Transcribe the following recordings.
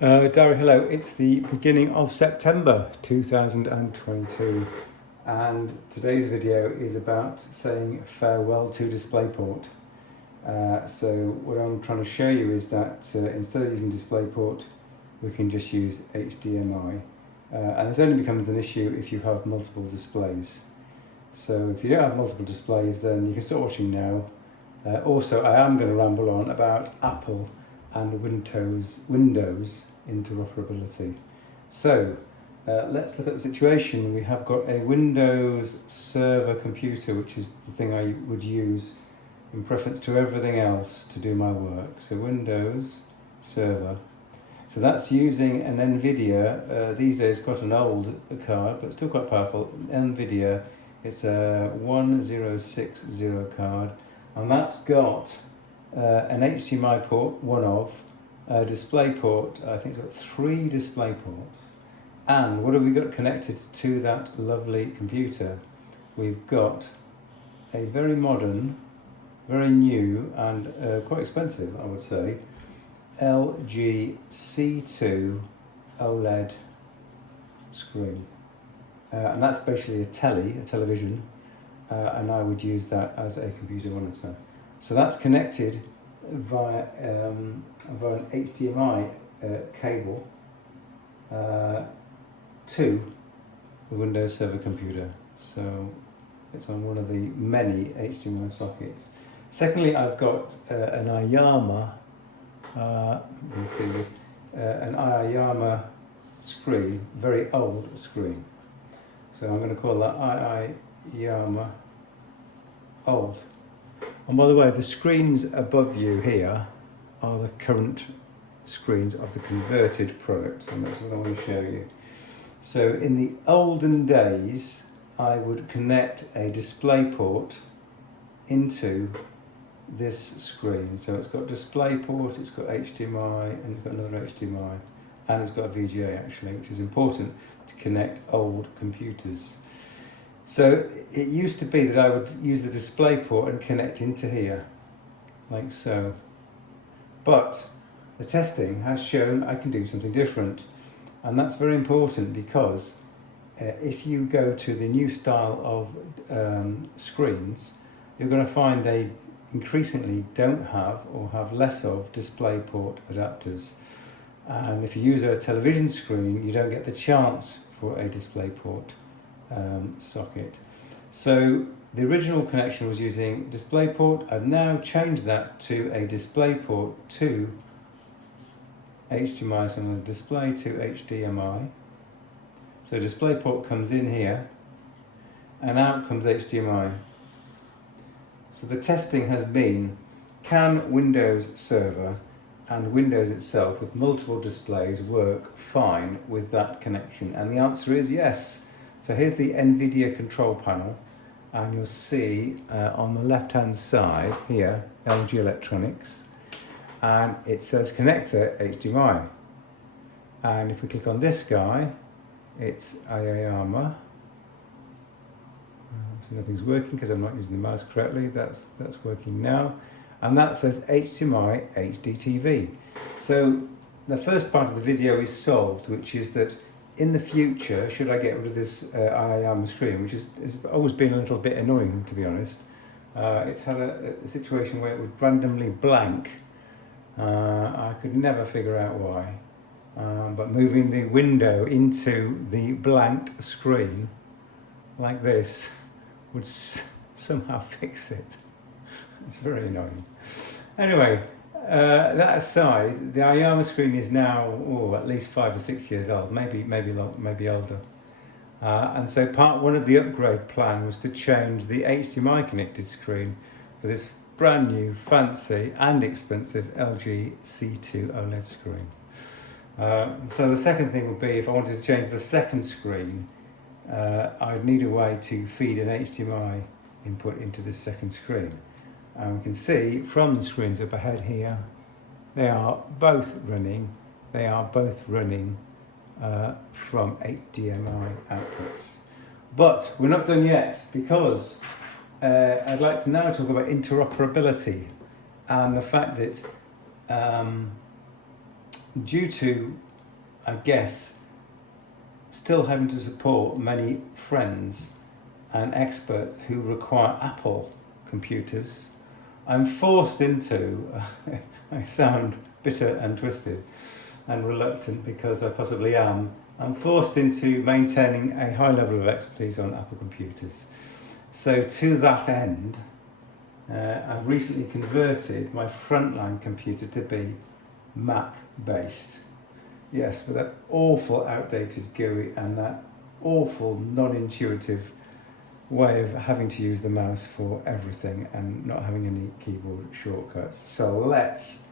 Darry, hello. It's the beginning of September 2022 and today's video is about saying farewell to DisplayPort. So what I'm trying to show you is that instead of using DisplayPort we can just use HDMI and this only becomes an issue if you have multiple displays. So if you don't have multiple displays then you can start watching now. Also I am going to ramble on about Apple and Windows interoperability. So let's look at the situation. We have got a Windows server computer, which is the thing I would use in preference to everything else to do my work. So Windows server. So that's using an NVIDIA, these days got an old card, but still quite powerful. NVIDIA, it's a 1060 card, and that's got an HDMI port, one of, a DisplayPort, I think it's got 3 display ports. And what have we got connected to that lovely computer? We've got a very modern, very new and quite expensive, I would say, LG C2 OLED screen. And that's basically a television, and I would use that as a computer monitor. So that's connected via an HDMI cable to the Windows Server computer. So it's on one of the many HDMI sockets. Secondly, I've got an Ayama, you can see this, an Ayama screen, very old screen. So I'm going to call that Ayama old. And by the way, the screens above you here are the current screens of the converted product, and that's what I want to show you. So in the olden days, I would connect a DisplayPort into this screen. So it's got DisplayPort, it's got HDMI, and it's got another HDMI, and it's got a VGA actually, which is important to connect old computers. So it used to be that I would use the DisplayPort and connect into here, like so. But the testing has shown I can do something different. And that's very important because if you go to the new style of screens, you're going to find they increasingly don't have or have less of DisplayPort adapters. And if you use a television screen, you don't get the chance for a DisplayPort socket. So the original connection was using DisplayPort. I've now changed that to a DisplayPort to HDMI, so I'm display to HDMI. So DisplayPort comes in here and out comes HDMI. So the testing has been, can Windows Server and Windows itself with multiple displays work fine with that connection? And the answer is yes. So here's the NVIDIA control panel, and you'll see on the left hand side here, LG Electronics, and it says connector HDMI. And if we click on this guy, it's Ayama. So nothing's working because I'm not using the mouse correctly. That's working now. And that says HDMI HDTV. So the first part of the video is solved, which is that in the future, should I get rid of this Ayama screen, which has always been a little bit annoying, to be honest. It's had a situation where it would randomly blank. I could never figure out why. But moving the window into the blanked screen like this would somehow fix it. It's very annoying. Anyway, that aside, the Ayama screen is now at least 5 or 6 years old, maybe older. And so part one of the upgrade plan was to change the HDMI connected screen for this brand new, fancy and expensive LG C2 OLED screen. So the second thing would be, if I wanted to change the second screen, I'd need a way to feed an HDMI input into this second screen. And we can see from the screens up ahead here, they are both running from HDMI outputs. But we're not done yet, because I'd like to now talk about interoperability and the fact that due to I guess, still having to support many friends and experts who require Apple computers, I'm forced into, I sound bitter and twisted and reluctant because I possibly am, I'm forced into maintaining a high level of expertise on Apple computers. So to that end, I've recently converted my frontline computer to be Mac based. Yes, with that awful outdated GUI and that awful non-intuitive way of having to use the mouse for everything and not having any keyboard shortcuts. So let's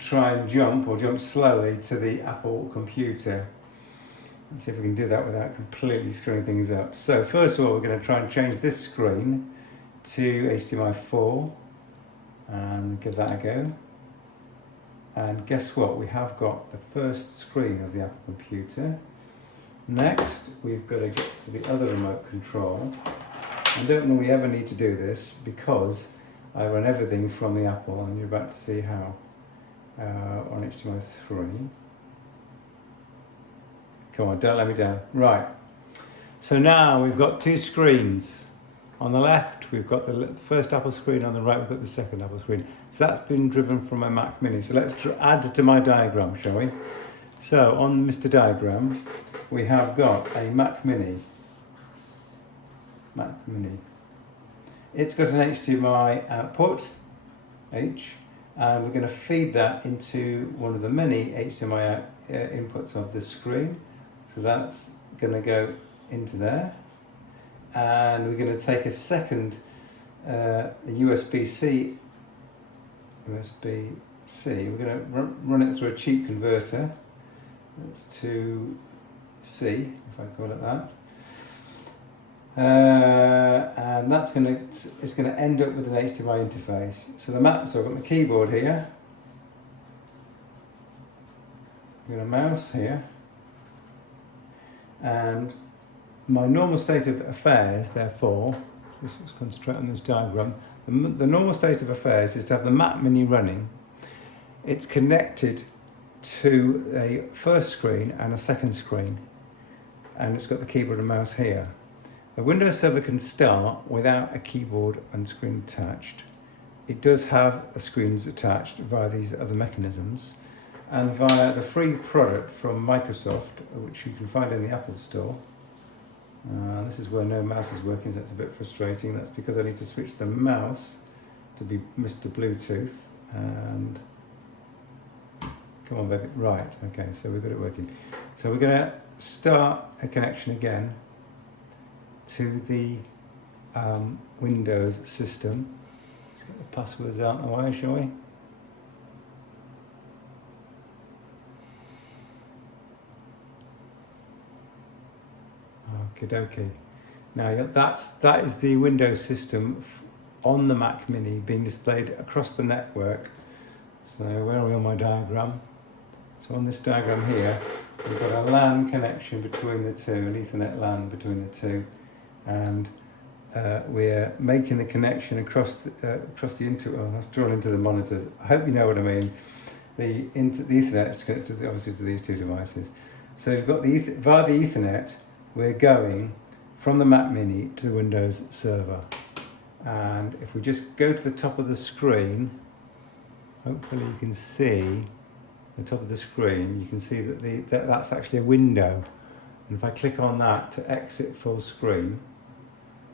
try and jump slowly to the Apple computer. Let's see if we can do that without completely screwing things up. So first of all, we're going to try and change this screen to HDMI 4 and give that a go. And guess what? We have got the first screen of the Apple computer. Next, we've got to get to the other remote control. I don't normally ever need to do this because I run everything from the Apple, and you're about to see how on HDMI 3. Come on, don't let me down. Right, so now we've got two screens. On the left, we've got the first Apple screen. On the right, we've got the second Apple screen. So that's been driven from my Mac Mini. So let's add to my diagram, shall we? So on Mr. Diagram, we have got a Mac Mini. Mac Mini. It's got an HDMI output, H, and we're going to feed that into one of the many HDMI inputs of this screen. So that's going to go into there. And we're going to take a second USB-C. We're going to run it through a cheap converter. That's to C, if I call it that. And that's it's going to end up with an HDMI interface. So I've got my keyboard here. I've got a mouse here. And my normal state of affairs, therefore, let's concentrate on this diagram. The normal state of affairs is to have the Mac Mini running. It's connected to a first screen and a second screen, and it's got the keyboard and mouse here. The Windows Server can start without a keyboard and screen attached. It does have screens attached via these other mechanisms, and via the free product from Microsoft, which you can find in the Apple Store. This is where no mouse is working, so that's a bit frustrating. That's because I need to switch the mouse to be Mr. Bluetooth. And come on, baby. Right, okay, so we've got it working. So we're going to start a connection again to the Windows system. Let's get the passwords out of the way, shall we? Okie dokie. Now that is the Windows system on the Mac Mini being displayed across the network. So where are we on my diagram? So on this diagram here, we've got a LAN connection between the two, an Ethernet LAN between the two, and we're making the connection across the let's draw into the monitors. I hope you know what I mean. The Ethernet is connected obviously to these two devices. So you've got via the Ethernet. We're going from the Mac Mini to the Windows Server. And if we just go to the top of the screen, hopefully you can see the top of the screen, you can see that that's actually a window. And if I click on that to exit full screen,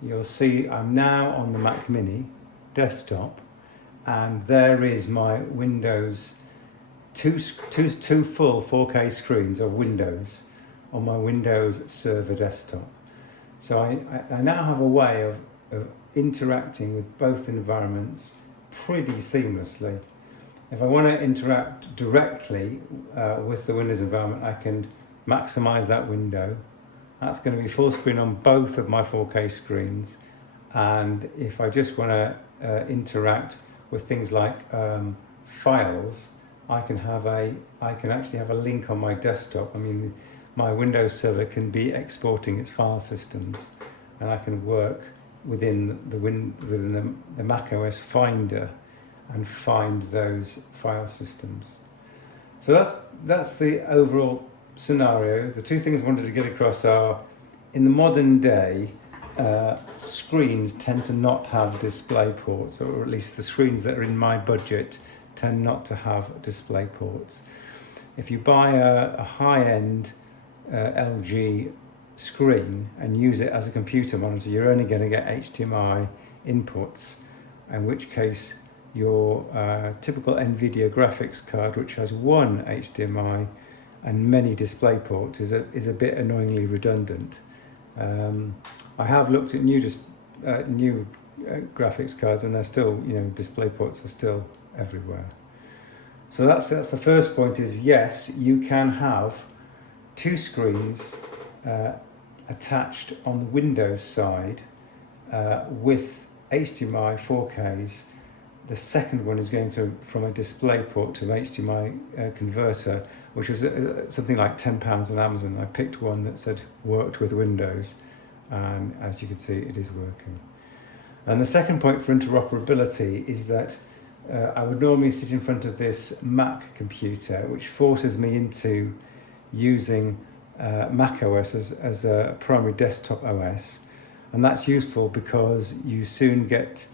you'll see I'm now on the Mac Mini desktop, and there is my Windows, two full 4K screens of Windows on my Windows Server desktop. So I now have a way of interacting with both environments pretty seamlessly. If I want to interact directly with the Windows environment, I can maximize that window. That's going to be full screen on both of my 4K screens. And if I just want to interact with things like files, I can actually have a link on my desktop. I mean, my Windows Server can be exporting its file systems, and I can work within the Mac OS Finder and find those file systems. So that's the overall scenario, the two things I wanted to get across are, in the modern day, screens tend to not have display ports, or at least the screens that are in my budget tend not to have display ports. If you buy a high-end LG screen and use it as a computer monitor, you're only going to get HDMI inputs, in which case your typical NVIDIA graphics card, which has one HDMI and many display ports, is a bit annoyingly redundant. I have looked at new graphics cards, and they're still, display ports are still everywhere. So that's the first point, is yes, you can have two screens attached on the Windows side with HDMI 4Ks. The second one is going from a DisplayPort to an HDMI converter, which was something like £10 on Amazon. I picked one that said worked with Windows, and as you can see, it is working. And the second point for interoperability is that I would normally sit in front of this Mac computer, which forces me into using Mac OS as a primary desktop OS. And that's useful because you soon get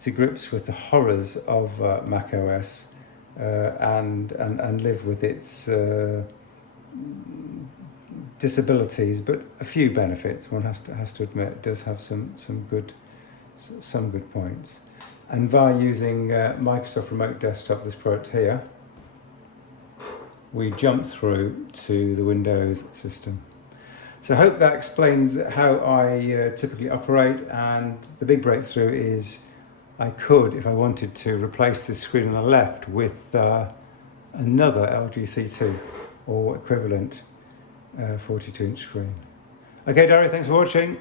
to grips with the horrors of Mac OS and live with its disabilities, but a few benefits. One has to admit, it does have some good points. And via using Microsoft Remote Desktop, this product here, we jump through to the Windows system. So I hope that explains how I typically operate, and the big breakthrough is I could, if I wanted to, replace this screen on the left with another LG C2 or equivalent 42-inch screen. Okay, Dari, thanks for watching.